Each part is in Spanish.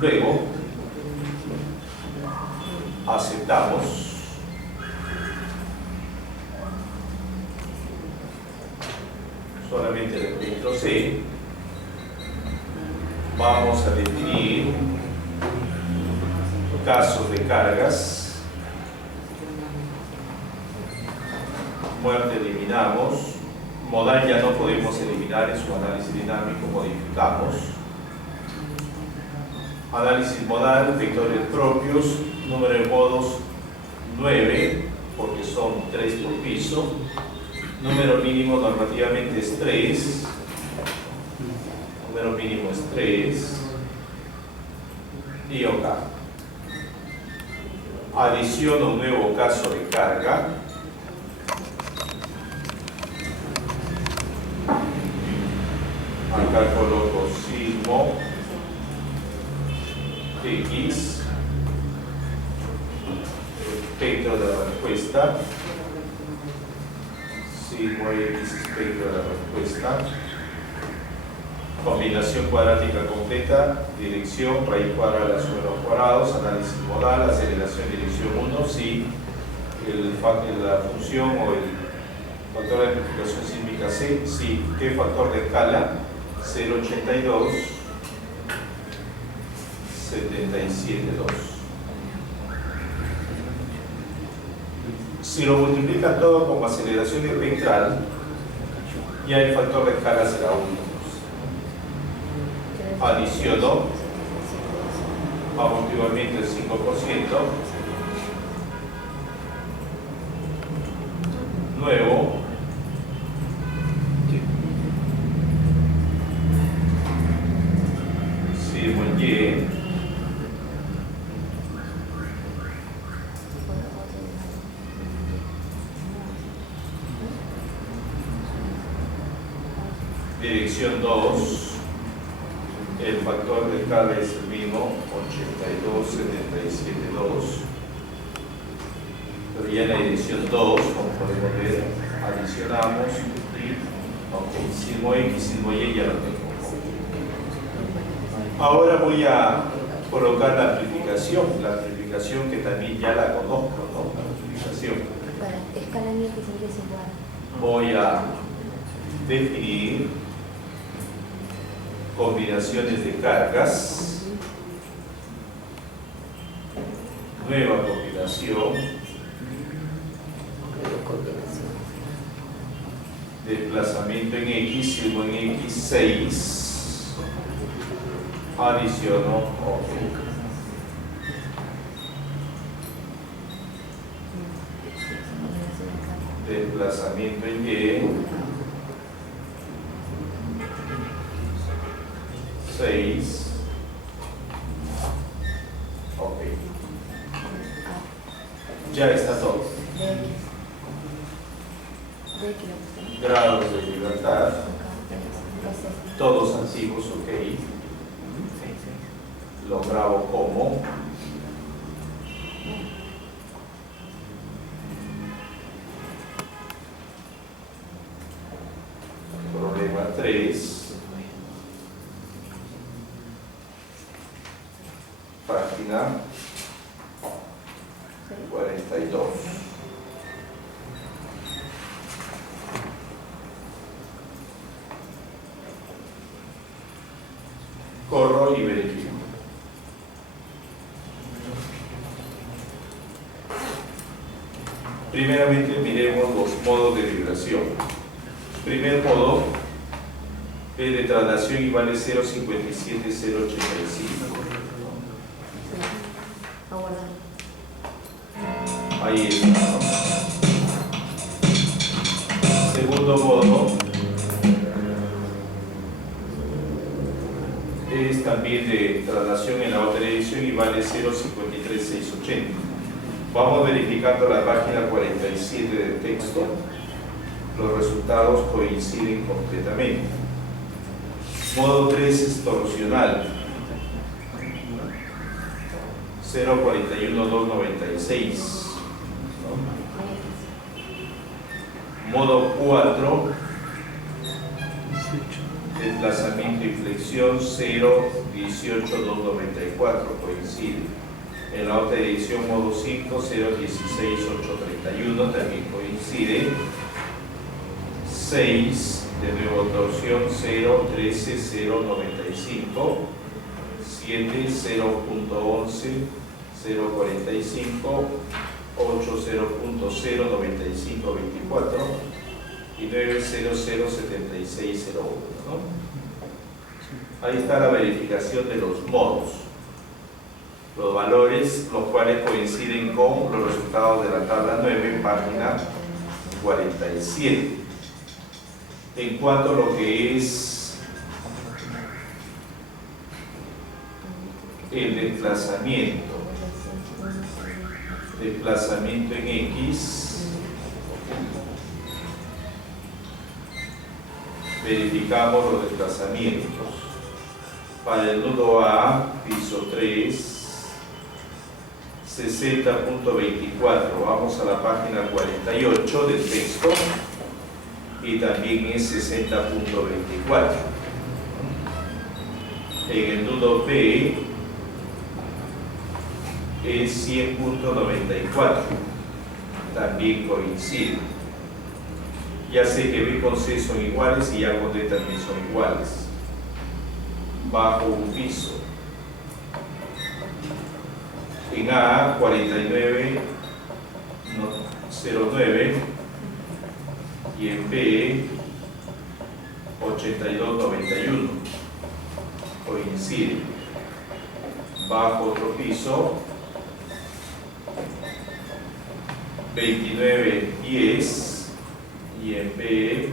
Luego aceptamos. Solamente el espectro C. Vamos a definir casos de cargas. Muerte eliminamos. Modal ya no podemos eliminar en su análisis dinámico, modificamos. Análisis modal, vectores propios, número de modos 9, porque son 3 por piso. Número mínimo normativamente es 3. Número mínimo es 3. Y OK. Adiciono un nuevo caso de carga. Acá coloco sigmo X, espectro de la respuesta, sigmo X, espectro de la respuesta, combinación cuadrática completa, dirección, raíz cuadrada de la suma de los cuadrados, análisis modal, aceleración, dirección 1, si la función o el factor de amplificación sísmica C, si, ¿qué factor de escala? 0,82, 77,2. Si lo multiplican todo como aceleración espectral, ya el factor de escala será 1. Adiciono amortiguamiento del 5%, nuevo sigmo en Y, dirección 2, el factor de escala es el mismo, 82, 77,2, pero ya en la dirección 2, como podemos ver, adicionamos y ok, sigmo X, sigmo Y ya lo tengo. Ahora voy a colocar la amplificación que también ya la conozco, ¿no? La amplificación. Escala en X siempre es igual. Voy a definir combinaciones de cargas, nueva combinación, desplazamiento en X, sigmo en X, 6, adiciono, OK. Desplazamiento en Y, 6, OK. Ya está todo. Grados de libertad, todos antiguos, OK. Lo grabo como problema 3, página 42. Corro y verifico. Primeramente miremos los modos de vibración. Primer modo es de traslación y vale 0,57,085. Ahí está, ¿no? Segundo modo es también de traslación en la otra dirección y vale 0,53,680. Vamos verificando la página 47 del texto. Los resultados coinciden completamente. Modo 3 es torsional. 0,41296. Modo 4 Desplazamiento y flexión 0,18,294 coincide. En la otra edición modo 5 0,16,831 también coincide. 6 de nuevo torsión 0,13,095. 7 0,11 0,45. 8 0,09524 y 9 007601, ¿no? Ahí está la verificación de los modos, los valores, los cuales coinciden con los resultados de la tabla 9, página 47. En cuanto a lo que es el desplazamiento en X, verificamos los desplazamientos. Para el nudo A, piso 3, 60.24, vamos a la página 48 del texto y también es 60.24. En el nudo B es 100.94, también coincide. Ya sé que B con C son iguales y A con D también son iguales. Bajo un piso. En A 49,09 y en B 82,91. Coincide. Bajo otro piso 29,10 y en B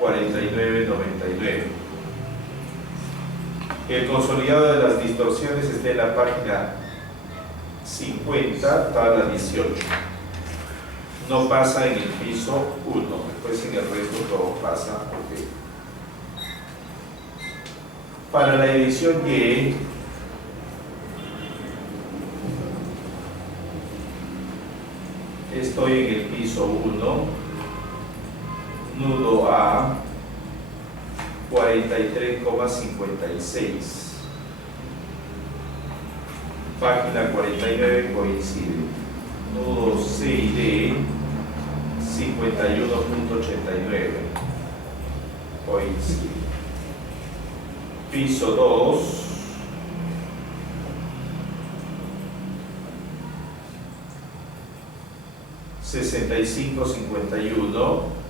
49,99. El consolidado de las distorsiones está en la página 50, tabla 18. No pasa en el piso 1, después en el resto todo pasa. Okay. Para la edición Y, estoy en el piso 1, nudo A 43,56. Página 49 coincide. Nudo C y D 51,89. Coincide. Piso 2 65,51.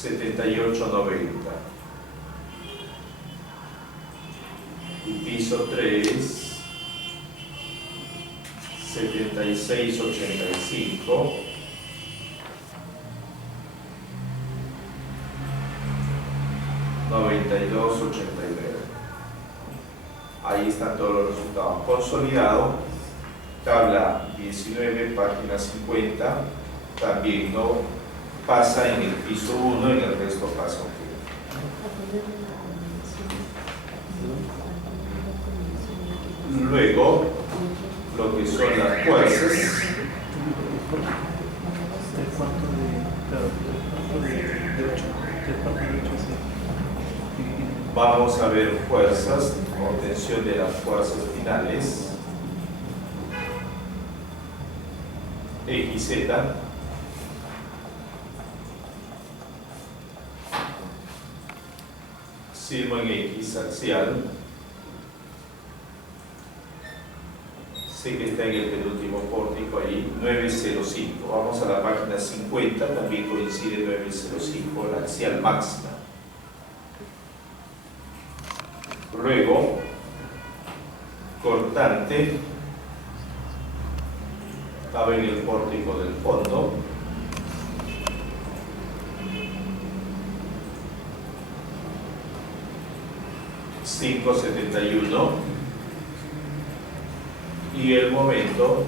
78,90 y piso 3 76,85 92,89. Ahí están todos los resultados consolidados. Tabla 19, página 50, también no pasa en el piso 1, en el resto pasa un poco. Luego, lo que son las fuerzas. Vamos a ver fuerzas, obtención de las fuerzas finales. XZ. Sigmo en X axial. Sé que está en el penúltimo pórtico ahí, 905. Vamos a la página 50, también coincide 905, la axial máxima. Luego, cortante, estaba en el pórtico del fondo. $5.71 y el momento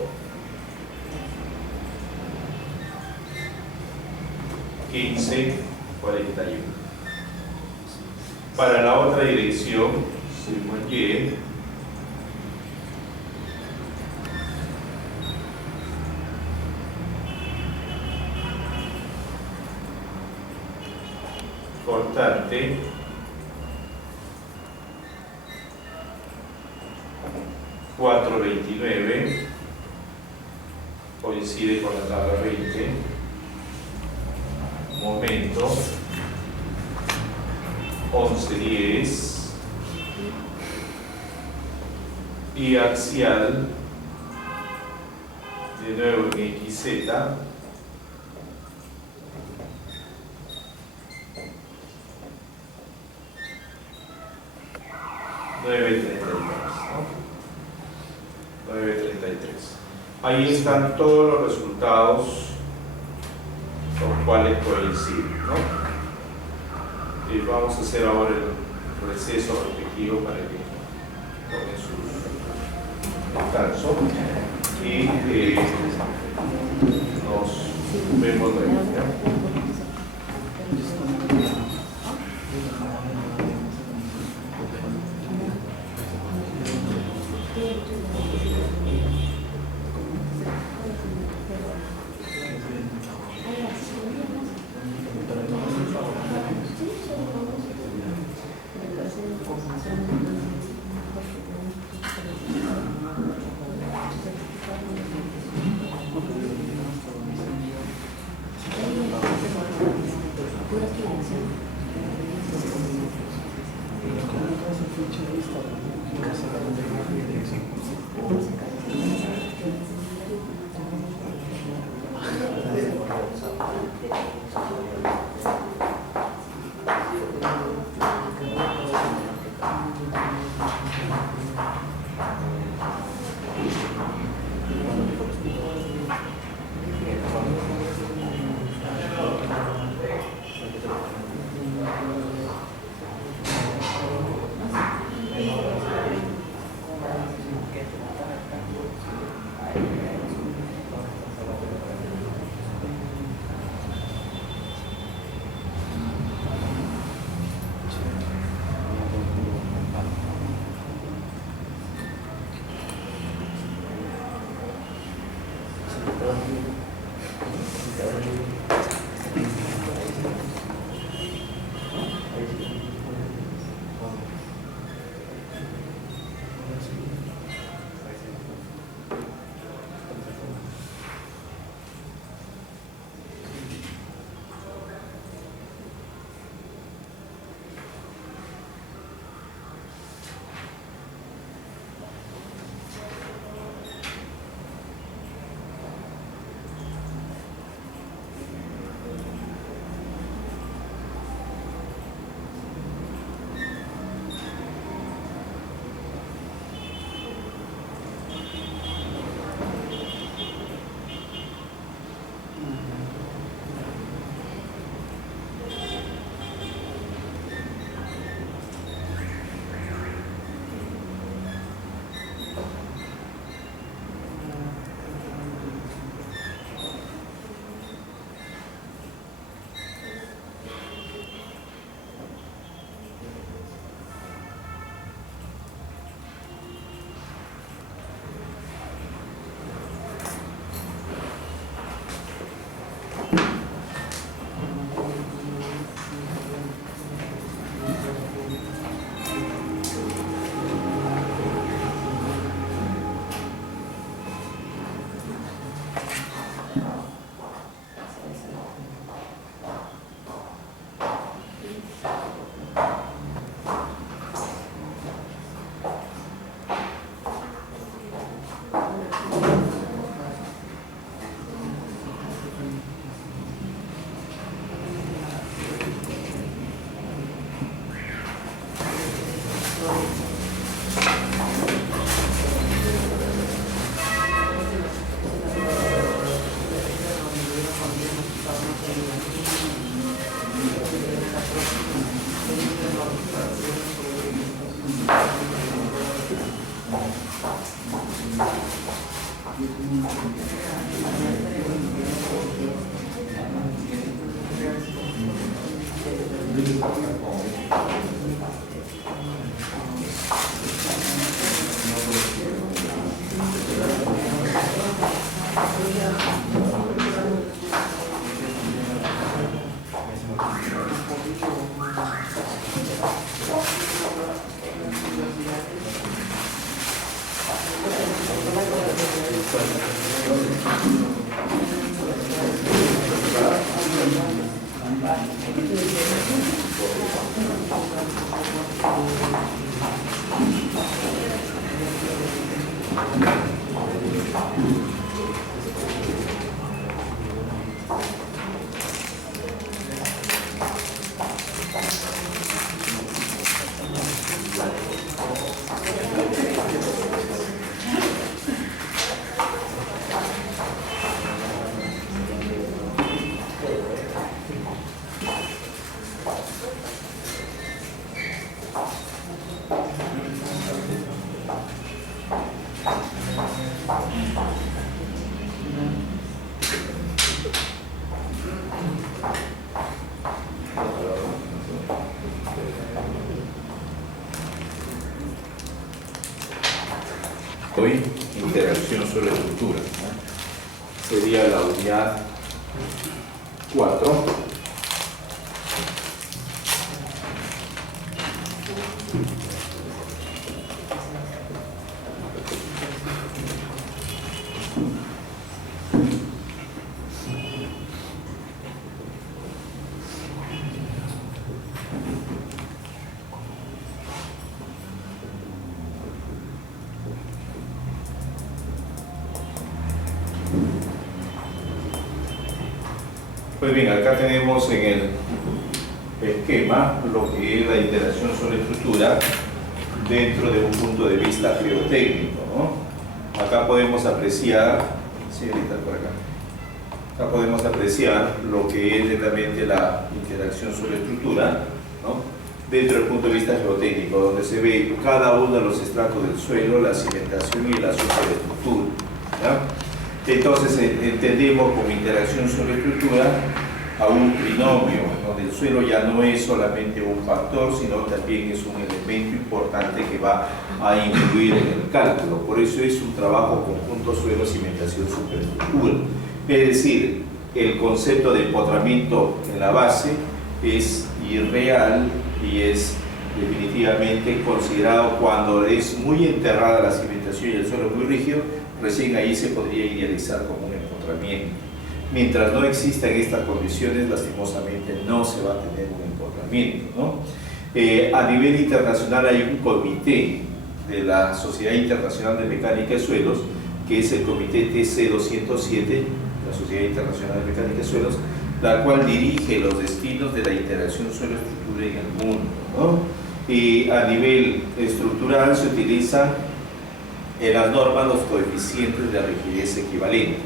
15.41. Para la otra dirección, sigmo en Y, cortante $4.29, coincide con la tabla 20. Momento 11.10 y axial de nuevo en XZ 9.33, ¿no? 9.33. Ahí están todos los resultados los cuales coinciden, ¿no? Y vamos a hacer ahora el receso respectivo para que tomen su descanso y nos vemos luego, ¿ya? Hoy, interacción sobre estructura, ¿no? Sería la unidad 4. Pues bien, acá tenemos en el esquema lo que es la interacción sobre estructura dentro de un punto de vista geotécnico, ¿no? Acá podemos apreciar, sí, ahorita por acá. Acá podemos apreciar lo que es netamente la interacción sobre estructura, ¿no? Dentro del punto de vista geotécnico, donde se ve cada uno de los estratos del suelo, la cimentación y la superestructura, ¿ya? Entonces entendemos como interacción sobre estructura a un trinomio, donde el suelo ya no es solamente un factor, sino también es un elemento importante que va a influir en el cálculo. Por eso es un trabajo conjunto suelo, cimentación, superestructura. Es decir, el concepto de empotramiento en la base es irreal y es definitivamente considerado cuando es muy enterrada la cimentación y el suelo muy rígido. Recién ahí se podría idealizar como un empotramiento. Mientras no existan estas condiciones, lastimosamente no se va a tener un empotramiento, ¿no? A nivel internacional hay un comité de la Sociedad Internacional de Mecánica de Suelos, que es el comité TC207, la Sociedad Internacional de Mecánica de Suelos, la cual dirige los destinos de la interacción suelo-estructura en el mundo, ¿no? Y a nivel estructural se utilizan en las normas los coeficientes de rigidez equivalente.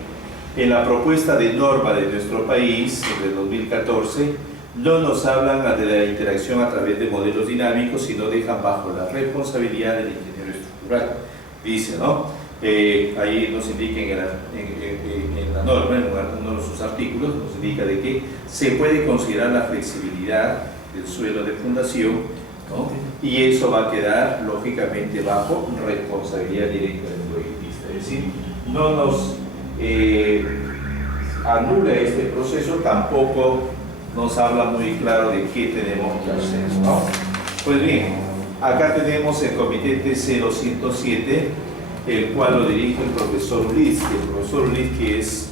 En la propuesta de norma de nuestro país, de 2014, no nos hablan de la interacción a través de modelos dinámicos, sino dejan bajo la responsabilidad del ingeniero estructural. Dice, ¿no? Ahí nos indica en la norma, en uno de sus artículos, nos indica de que se puede considerar la flexibilidad del suelo de fundación, ¿no? Y eso va a quedar lógicamente bajo responsabilidad directa del proyectista. Es decir, no nos anula este proceso, tampoco nos habla muy claro de qué tenemos que hacer, ¿no? Pues bien, acá tenemos el comité TC207, el cual lo dirige el profesor Uliski. El profesor Uliski es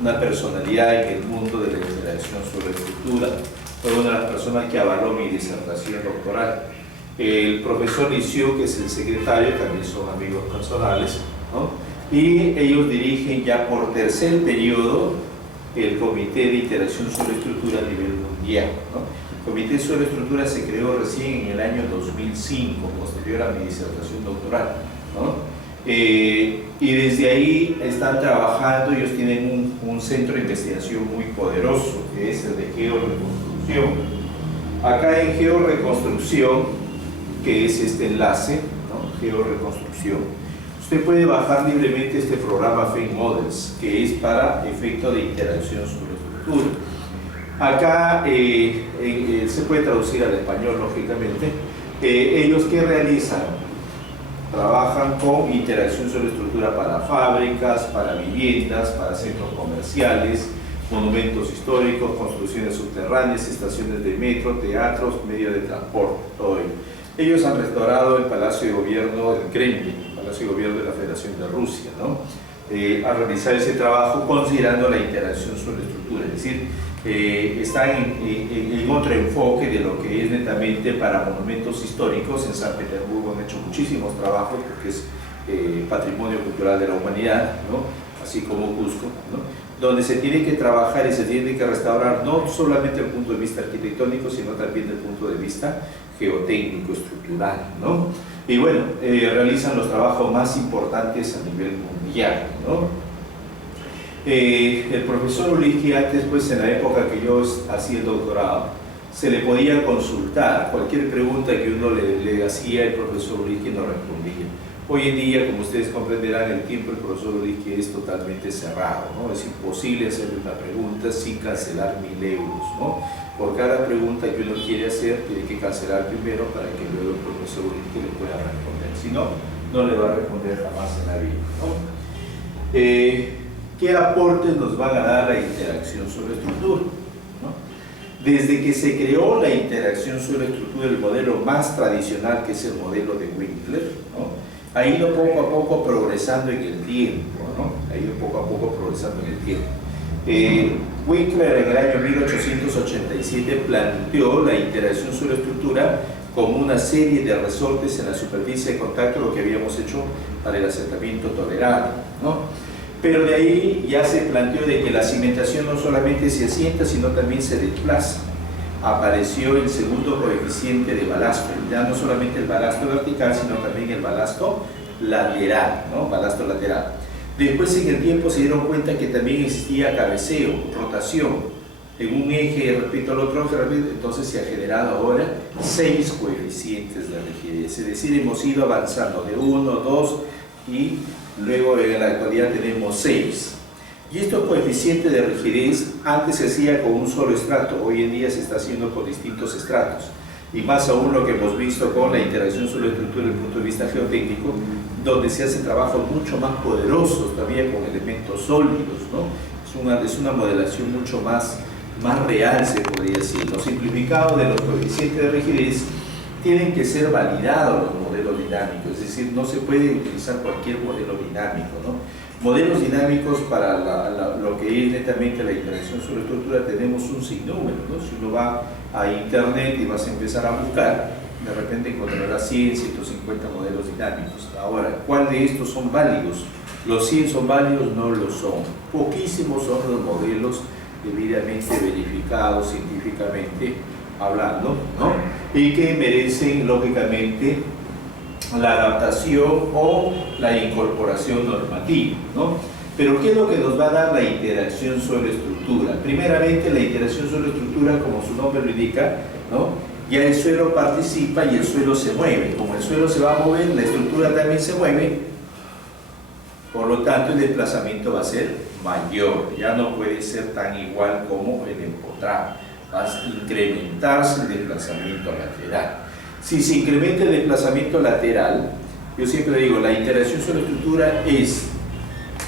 una personalidad en el mundo de la interacción sobre estructura. Fue una de las personas que avaló mi disertación doctoral. El profesor Licio, que es el secretario, también son amigos personales, ¿no? Y ellos dirigen ya por tercer periodo el Comité de Interacción sobre Estructura a nivel mundial, ¿no? El Comité sobre Estructura se creó recién en el año 2005, posterior a mi disertación doctoral, ¿no? Y desde ahí están trabajando. Ellos tienen un centro de investigación muy poderoso, que es el de georreconstrucción. Acá en georreconstrucción, que es este enlace, ¿no? Georreconstrucción, usted puede bajar libremente este programa FEIN Models, que es para efecto de interacción sobre estructura. Acá se puede traducir al español, lógicamente. Ellos, ¿qué realizan? Trabajan con interacción sobre estructura para fábricas, para viviendas, para centros comerciales, monumentos históricos, construcciones subterráneas, estaciones de metro, teatros, medios de transporte, todo ello. Ellos han restaurado el Palacio de Gobierno del Kremlin, el Palacio de Gobierno de la Federación de Rusia, ¿no? a realizar ese trabajo considerando la interacción sobre estructura, es decir, está en otro enfoque de lo que es netamente para monumentos históricos. En San Petersburgo han hecho muchísimos trabajos porque es patrimonio cultural de la humanidad, ¿no? Así como Cusco, ¿no? Donde se tiene que trabajar y se tiene que restaurar no solamente desde el punto de vista arquitectónico, sino también desde el punto de vista geotécnico, estructural, ¿no? Y bueno, realizan los trabajos más importantes a nivel mundial, ¿no? El profesor Uliski antes, pues en la época que yo hacía el doctorado, se le podía consultar cualquier pregunta que uno le hacía, el profesor Uliski no respondía. Hoy en día, como ustedes comprenderán, el tiempo del profesor Uliski es totalmente cerrado, ¿no? Es imposible hacerle una pregunta sin cancelar 1000 euros, ¿no? Por cada pregunta que uno quiere hacer, tiene que cancelar primero para que luego el profesor Uliski le pueda responder. Si no, no le va a responder jamás en la vida, ¿no? ¿Qué aportes nos van a dar la interacción sobre estructura? ¿No? Desde que se creó la interacción sobre estructura, el modelo más tradicional, que es el modelo de Winkler, ¿no? Ha ido poco a poco progresando en el tiempo, ¿no? Ha ido poco a poco progresando en el tiempo. Winkler en el año 1887 planteó la interacción sobre estructura como una serie de resortes en la superficie de contacto, lo que habíamos hecho para el asentamiento tolerable, ¿no? Pero de ahí ya se planteó de que la cimentación no solamente se asienta, sino también se desplaza. Apareció el segundo coeficiente de balasto, ya no solamente el balasto vertical, sino también el balasto lateral, ¿no? Balasto lateral. Después, en el tiempo, se dieron cuenta que también existía cabeceo, rotación, en un eje respecto al otro eje, entonces se ha generado ahora 6 coeficientes de rigidez, es decir, hemos ido avanzando de 1, 2 y luego en la actualidad tenemos 6. Y estos coeficientes de rigidez antes se hacía con un solo estrato, hoy en día se está haciendo con distintos estratos. Y más aún lo que hemos visto con la interacción sobre la estructura desde el punto de vista geotécnico, donde se hacen trabajos mucho más poderosos todavía con elementos sólidos, ¿no? Es una modelación mucho más real, se podría decir. Los simplificados de los coeficientes de rigidez tienen que ser validados los modelos dinámicos, es decir, no se puede utilizar cualquier modelo dinámico, ¿no? Modelos dinámicos para lo que es netamente la interacción sobre estructura tenemos un sinnúmero, ¿no? Si uno va a internet y vas a empezar a buscar, de repente encontrarás 100, 150 modelos dinámicos. Ahora, ¿cuál de estos son válidos? Los 100 son válidos, no lo son. Poquísimos son los modelos debidamente verificados científicamente hablando, ¿no? Y que merecen lógicamente la adaptación o la incorporación normativa, ¿no? Pero ¿qué es lo que nos va a dar la interacción sobre estructura? Primeramente, la interacción sobre estructura, como su nombre lo indica, ¿no? Ya el suelo participa y el suelo se mueve. Como el suelo se va a mover, la estructura también se mueve, por lo tanto el desplazamiento va a ser mayor, ya no puede ser tan igual como el empotrado, va a incrementarse el desplazamiento lateral. Si se incrementa el desplazamiento lateral, yo siempre digo, la interacción sobre estructura es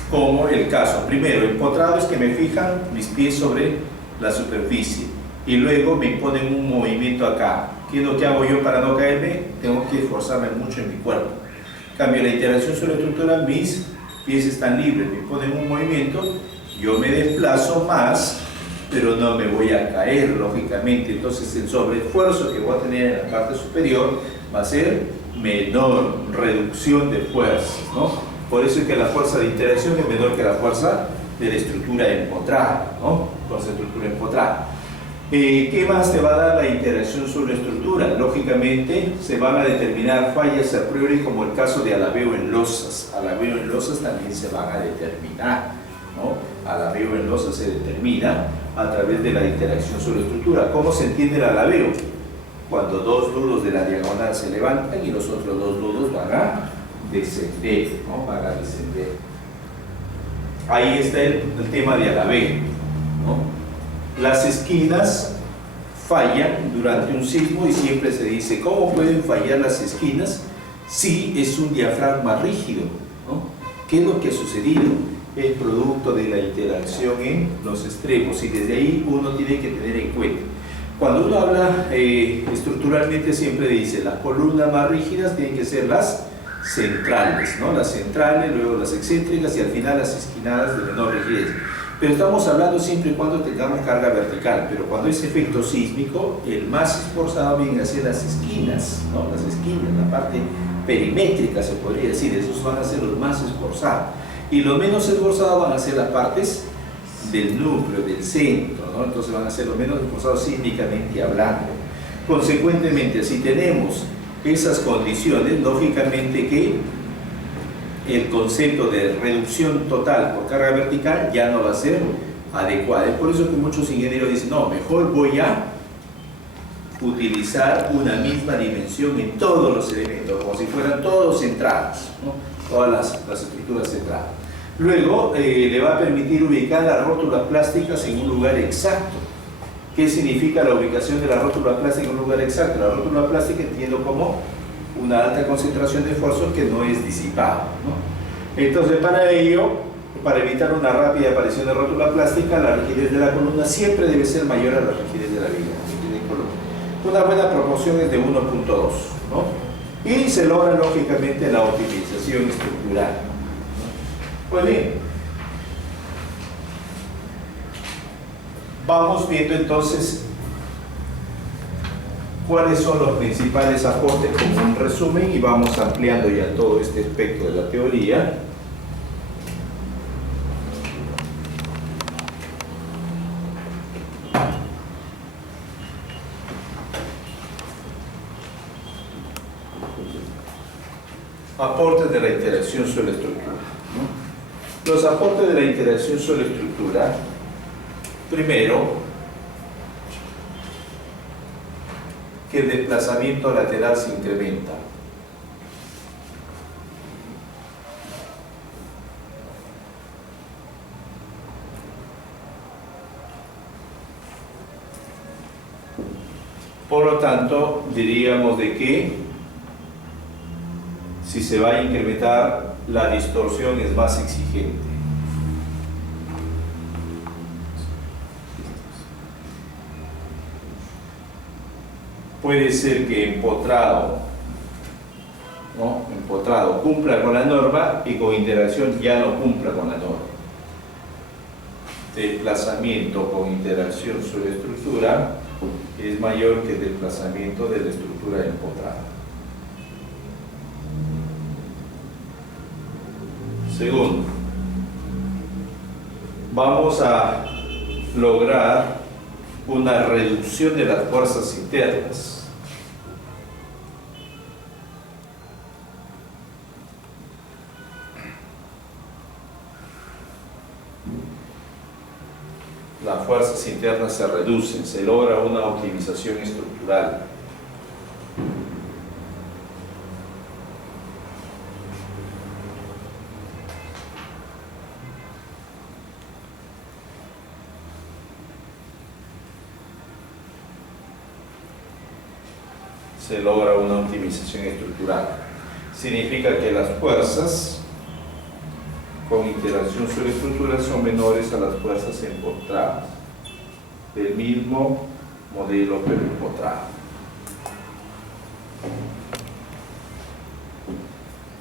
como el caso. Primero, el empotrado es que me fijan mis pies sobre la superficie y luego me imponen un movimiento acá. ¿Qué es lo que hago yo para no caerme? Tengo que esforzarme mucho en mi cuerpo. En cambio, la interacción sobre estructura, mis pies están libres, me imponen un movimiento, yo me desplazo más, pero no me voy a caer, lógicamente. Entonces el sobreesfuerzo que voy a tener en la parte superior va a ser menor, reducción de fuerzas, ¿no? Por eso es que la fuerza de interacción es menor que la fuerza de la estructura empotrada, ¿no? Fuerza de estructura empotrada. ¿Qué más te va a dar la interacción sobre la estructura? Lógicamente se van a determinar fallas a priori, como el caso de alabeo en losas. Alabeo en losas también se van a determinar, ¿no? Alabeo en losas se determina a través de la interacción sobre la estructura. ¿Cómo se entiende el alabeo? Cuando dos nudos de la diagonal se levantan y los otros dos nudos van a descender, ¿no? Van a descender. Ahí está el tema de alabeo, ¿no? Las esquinas fallan durante un sismo y siempre se dice, ¿cómo pueden fallar las esquinas si es un diafragma rígido, ¿no? ¿Qué es lo que ha sucedido? El producto de la interacción en los extremos, y desde ahí uno tiene que tener en cuenta. Cuando uno habla estructuralmente siempre dice las columnas más rígidas tienen que ser las centrales, ¿no? Las centrales, luego las excéntricas y al final las esquinadas de menor rigidez. Pero estamos hablando siempre y cuando tengamos carga vertical, pero cuando es efecto sísmico, el más esforzado viene a ser las esquinas, ¿no? Las esquinas, la parte perimétrica se podría decir, esos van a ser los más esforzados. Y los menos esforzados van a ser las partes del núcleo, del centro, ¿no? Entonces van a ser los menos esforzados sísmicamente hablando. Consecuentemente, si tenemos esas condiciones, lógicamente que el concepto de reducción total por carga vertical ya no va a ser adecuado. Es por eso que muchos ingenieros dicen, no, mejor voy a utilizar una misma dimensión en todos los elementos, como si fueran todos centrados, ¿no? Todas las estructuras centradas. Luego le va a permitir ubicar las rótulas plásticas en un lugar exacto. ¿Qué significa la ubicación de la rótula plástica en un lugar exacto? La rótula plástica entiendo como una alta concentración de esfuerzo que no es disipado, ¿no? Entonces, para ello, para evitar una rápida aparición de rótula plástica, la rigidez de la columna siempre debe ser mayor a la rigidez de la viga. Una buena proporción es de 1.2, ¿no? Y se logra lógicamente la optimización estructural, ¿no? Pues bien, vamos viendo entonces cuáles son los principales aportes como un resumen y vamos ampliando ya todo este aspecto de la teoría. Aportes de la interacción suelo-estructura, ¿no? Los aportes de la interacción suelo-estructura, primero, que el desplazamiento lateral se incrementa. Por lo tanto, diríamos de que si se va a incrementar, la distorsión es más exigente. Puede ser que empotrado, ¿no? Empotrado cumpla con la norma y con interacción ya no cumpla con la norma. Desplazamiento con interacción sobre estructura es mayor que el desplazamiento de la estructura empotrada. Segundo, vamos a lograr una reducción de las fuerzas internas. Las fuerzas internas se reducen, se logra una optimización estructural. Se logra una optimización estructural. Significa que las fuerzas con interacción sobre estructura son menores a las fuerzas empotradas del mismo modelo pero empotrado.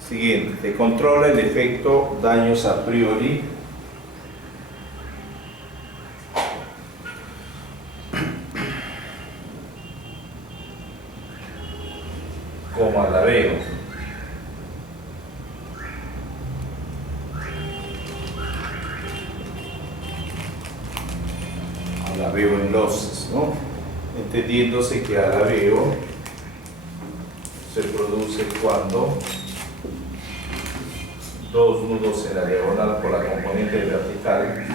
Siguiente, controla el efecto daños a priori como alabeo. Alabeo en losses, ¿no? Entendiéndose que alabeo se produce cuando dos nudos en la diagonal por la componente vertical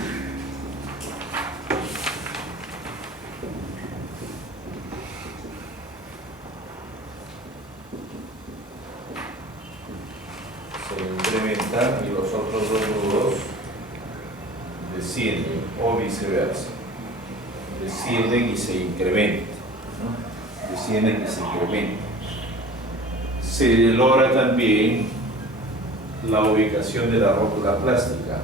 y los otros dos nudos descienden o viceversa, descienden y se incrementan, ¿no? Descienden y se incrementan. Se logra también la ubicación de la rótula plástica.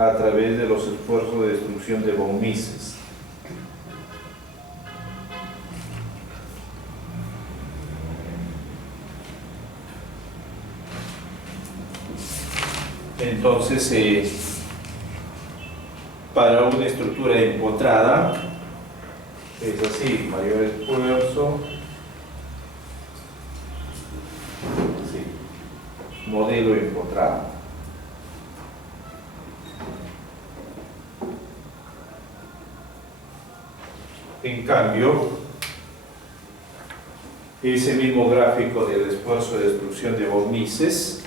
a través de los esfuerzos de destrucción de von Mises. Entonces, para una estructura empotrada, es así: mayor esfuerzo, sí, modelo empotrado. En cambio, ese mismo gráfico del esfuerzo de destrucción de von Mises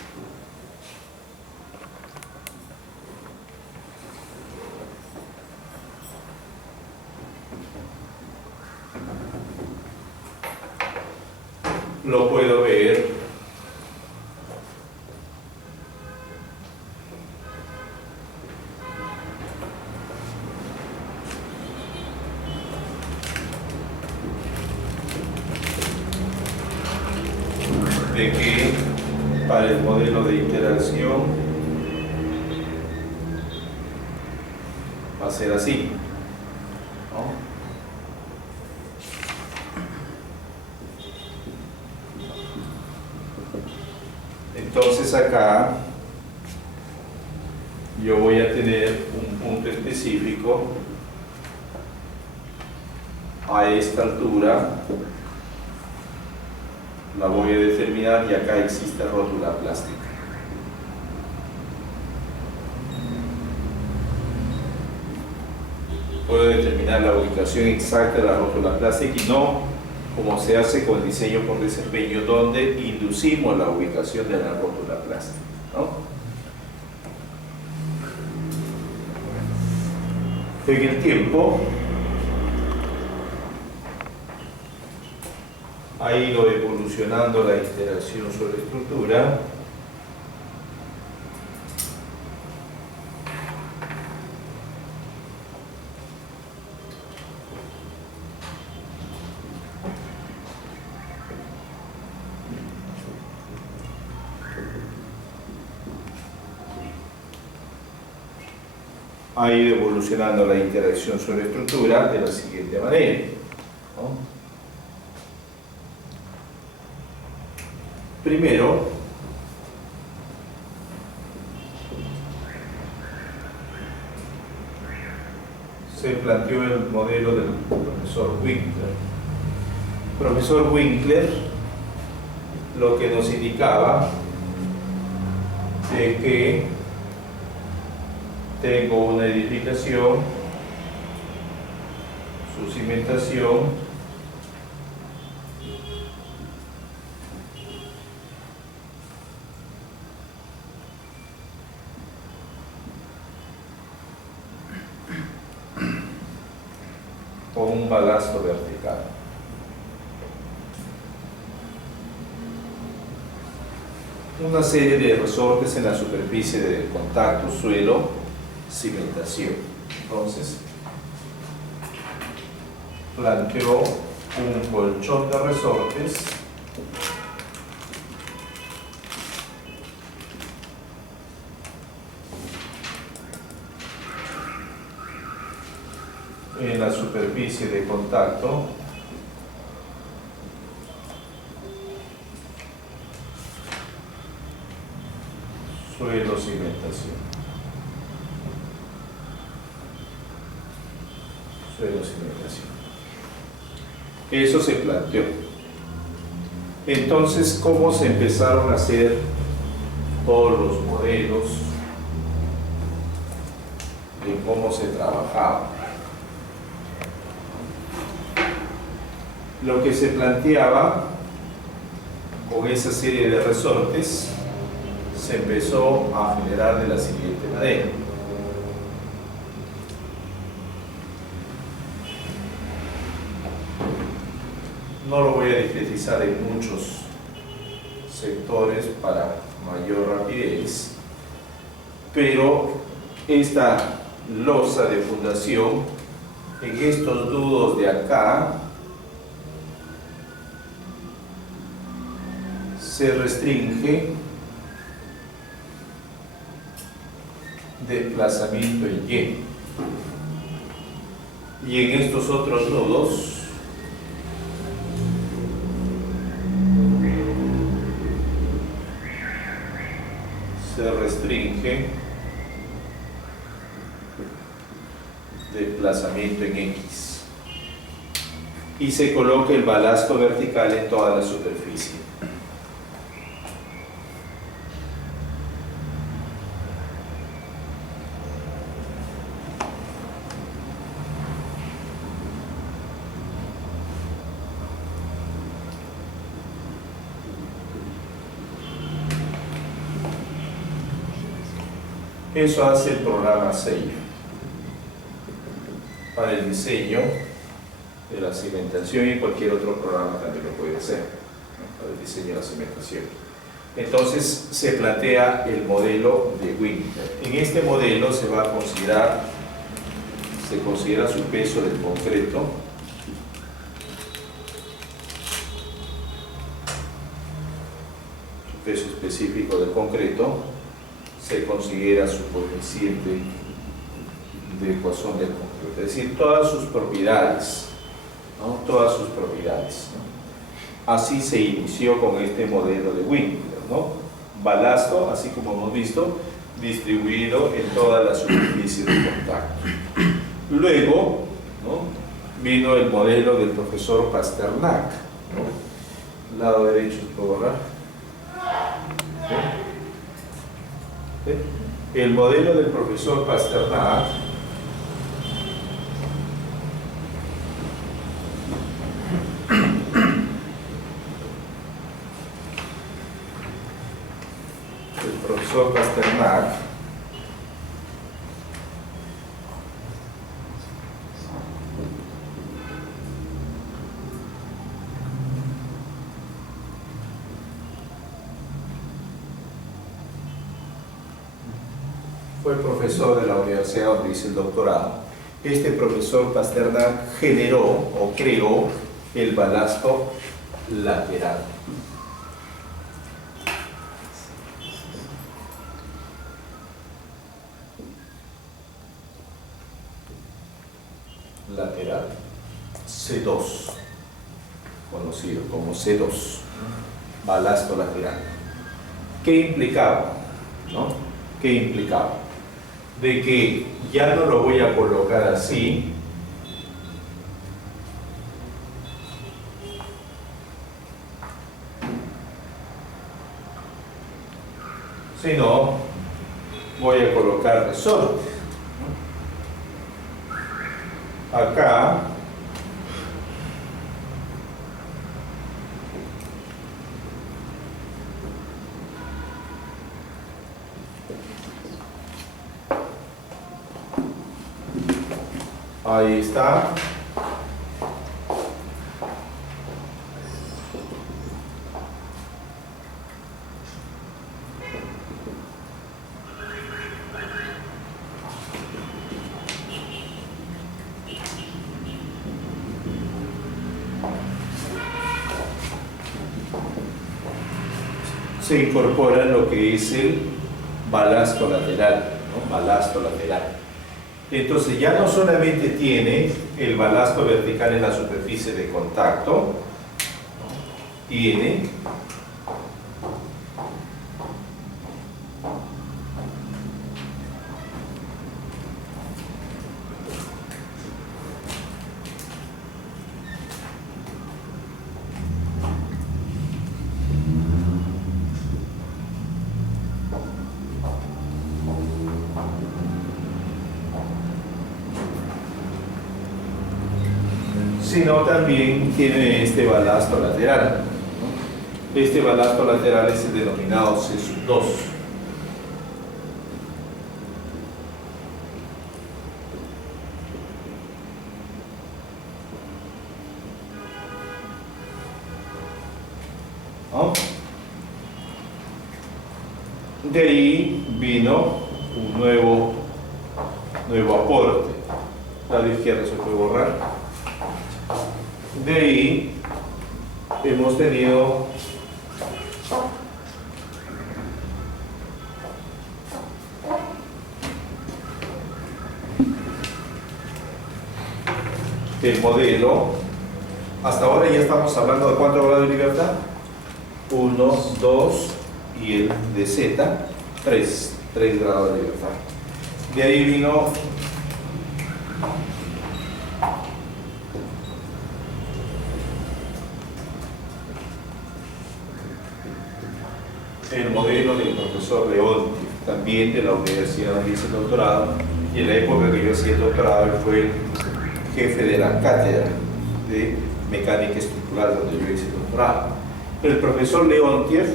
lo puedo ver de que para el modelo de interacción va a ser así, ¿no? Entonces acá yo voy a tener un punto específico a esta altura, la voy a determinar, y acá existe rótula plástica. Puedo determinar la ubicación exacta de la rótula plástica y no como se hace con diseño por desempeño, donde inducimos la ubicación de la rótula plástica, ¿no? En el tiempo ha ido evolucionando la interacción sobre estructura. Ha ido evolucionando la interacción sobre estructura de la siguiente manera, ¿no? Primero, se planteó el modelo del profesor Winkler. El profesor Winkler lo que nos indicaba de que tengo una edificación, su cimentación, con un balasto vertical. Una serie de resortes en la superficie de contacto, suelo, cimentación. Entonces, planteó un colchón de resortes en la superficie de contacto, suelo, cimentación. Suelo, cimentación. Eso se planteó. Entonces, ¿cómo se empezaron a hacer todos los modelos de cómo se trabajaba? Lo que se planteaba con esa serie de resortes se empezó a generar de la siguiente manera. No lo voy a discretizar en muchos sectores para mayor rapidez, pero esta losa de fundación en estos nudos de acá se restringe desplazamiento en Y. Y en estos otros nodos se restringe desplazamiento en X y se coloca el balasto vertical en toda la superficie. Eso hace el programa SAFE para el diseño de la cimentación, y cualquier otro programa también lo puede hacer, ¿no? Para el diseño de la cimentación. Entonces se plantea el modelo de Wing. En este modelo se va a considerar, se considera su peso del concreto, su peso específico del concreto, se considera su coeficiente de Poisson del concreto, es decir, todas sus propiedades, ¿no? Todas sus propiedades, ¿no? Así se inició con este modelo de Winkler, ¿no? Balasto, así como hemos visto, distribuido en toda la superficie de contacto. Luego, ¿no?, vino el modelo del profesor Pasternak, ¿no? Lado derecho, ¿puedo borrar? ¿Sí? El modelo del profesor Pasternak fue profesor de la universidad donde hice el doctorado. Este profesor Pasternak generó o creó el balasto lateral. Lateral C2, conocido como C2, balasto lateral. ¿Qué implicaba? ¿No? ¿Qué implicaba? De que ya no lo voy a colocar así, sino voy a colocar resorte. Acá ahí está. Se incorpora lo que es el balasto lateral, ¿no? Balasto lateral. Entonces ya no solamente tiene el balasto vertical en la superficie de contacto, ¿no?, tiene sino también tiene este balasto lateral, ¿no? Este balasto lateral es el denominado C2. ¿No? De ahí vino un nuevo aporte. Lado izquierdo se puede borrar. De ahí hemos tenido el modelo, hasta ahora ya estamos hablando de 4 grados de libertad, 1, 2 y el de Z, 3 grados de libertad. De ahí vino el modelo del profesor León, también de la Universidad donde hice el doctorado, y en la época que yo hacía el doctorado él fue el jefe de la cátedra de mecánica estructural donde yo hice el doctorado. El profesor Leontief,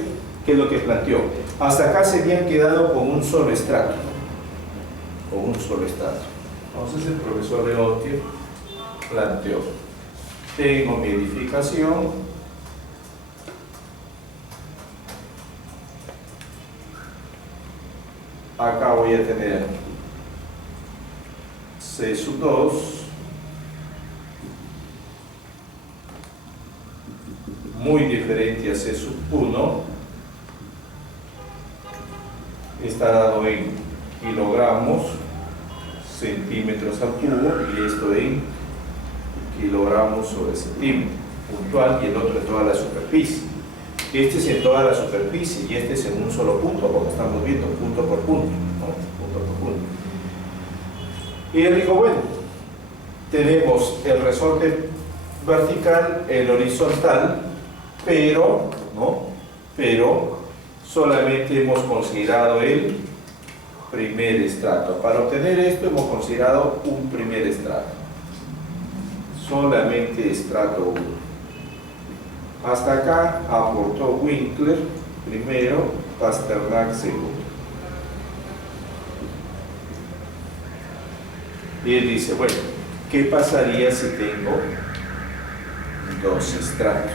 ¿qué es lo que planteó? Hasta acá se habían quedado con un solo estrato. Entonces el profesor Leontief planteó: tengo mi edificación, acá voy a tener C2, muy diferente a C1, está dado en kilogramos, centímetros al cubo, y esto en kilogramos sobre centímetro puntual, y el otro en toda la superficie. Este es en toda la superficie y este es en un solo punto, porque estamos viendo punto por punto, ¿no? Punto por punto. Y él dijo, bueno, tenemos el resorte vertical, el horizontal, pero solamente hemos considerado el primer estrato. Para obtener esto hemos considerado un primer estrato, solamente estrato 1. Hasta acá aportó Winkler primero, Pasternak segundo. Y él dice, bueno, ¿qué pasaría si tengo dos estratos?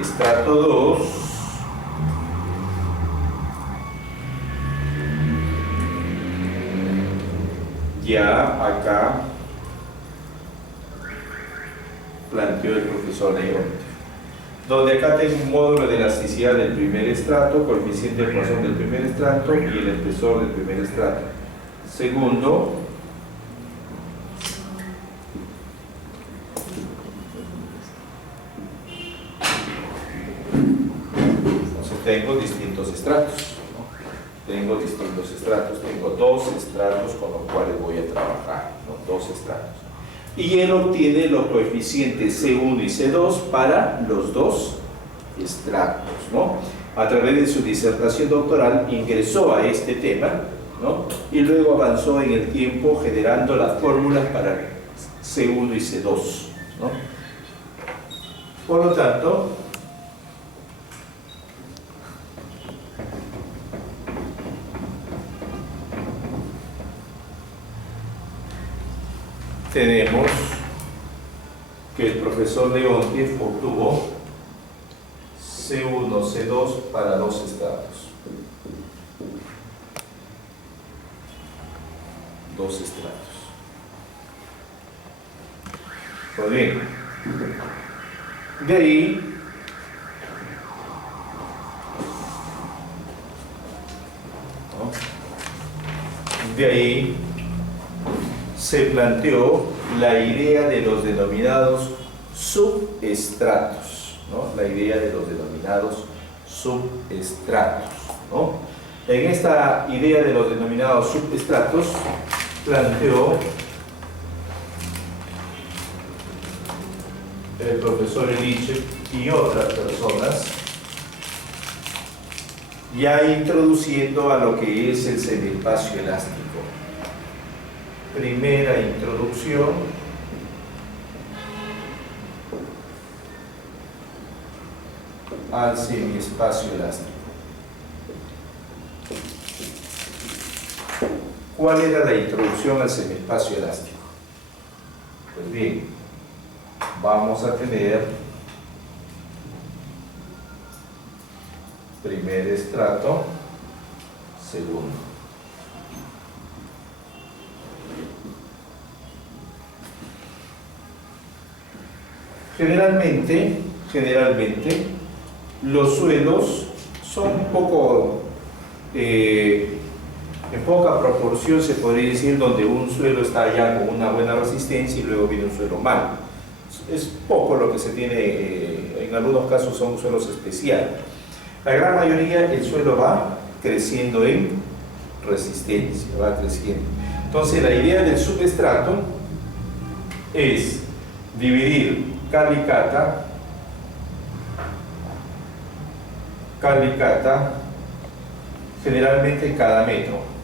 Estrato 2 ya acá planteó el profesor León, donde acá tengo un módulo de elasticidad del primer estrato, coeficiente de formación del primer estrato y el espesor del primer estrato. Segundo, entonces tengo distintos estratos, ¿no? Tengo distintos estratos, tengo 2 estratos con los cuales voy a trabajar, ¿no? 2 estratos. Y él obtiene los coeficientes C1 y C2 para los 2 estratos, ¿no? A través de su disertación doctoral ingresó a este tema, ¿no? Y luego avanzó en el tiempo generando las fórmulas para C1 y C2, ¿no? Por lo tanto, tenemos que el profesor Leontief obtuvo C1, C2 para 2 estratos. 2 estratos. Pues bien, de ahí se planteó la idea de los denominados subestratos, ¿no? La idea de los denominados subestratos, ¿no? En esta idea de los denominados subestratos planteó el profesor Eliche y otras personas, ya introduciendo a lo que es el semiespacio elástico. Primera introducción al semiespacio elástico. ¿Cuál era la introducción al semiespacio elástico? Pues bien, vamos a tener primer estrato, segundo. Generalmente, los suelos son un poco En poca proporción se podría decir donde un suelo está ya con una buena resistencia y luego viene un suelo malo. Es poco lo que se tiene, en algunos casos son suelos especiales. La gran mayoría el suelo va creciendo en resistencia, va creciendo. Entonces la idea del subestrato es dividir calicata generalmente cada metro.